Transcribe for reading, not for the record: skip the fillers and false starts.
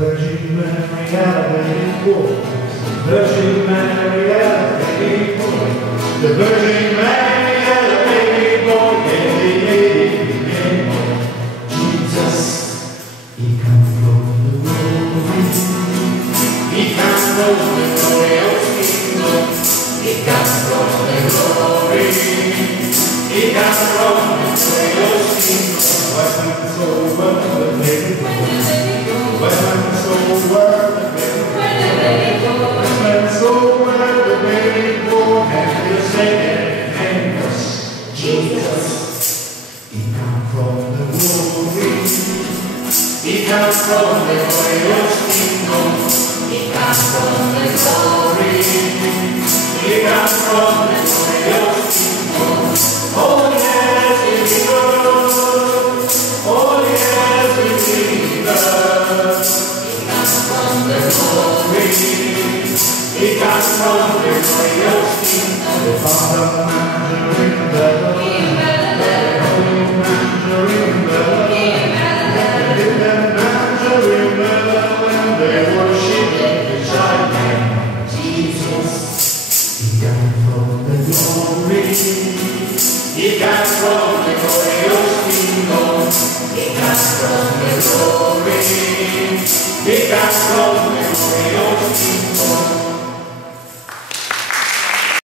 Virgin Mary, our baby boy. Virgin Mary, our baby boy. The Virgin Mary, our baby boy. Jesus, He come from the glory. He come from the glorious kingdom. He come from the glory. He come from the glorious kingdom. Wasn't so worth the baby boy. Wasn't so worth the baby boy. Wasn't so worth the baby boy. And you say name was Jesus. He come from the glory. He come from the glorious kingdom. He come from the glory. He come from the glorious kingdom. Oh yes, we believe. Oh yes, we believe. He comes from the glory. He comes from the glorious kingdom. The Father, man, the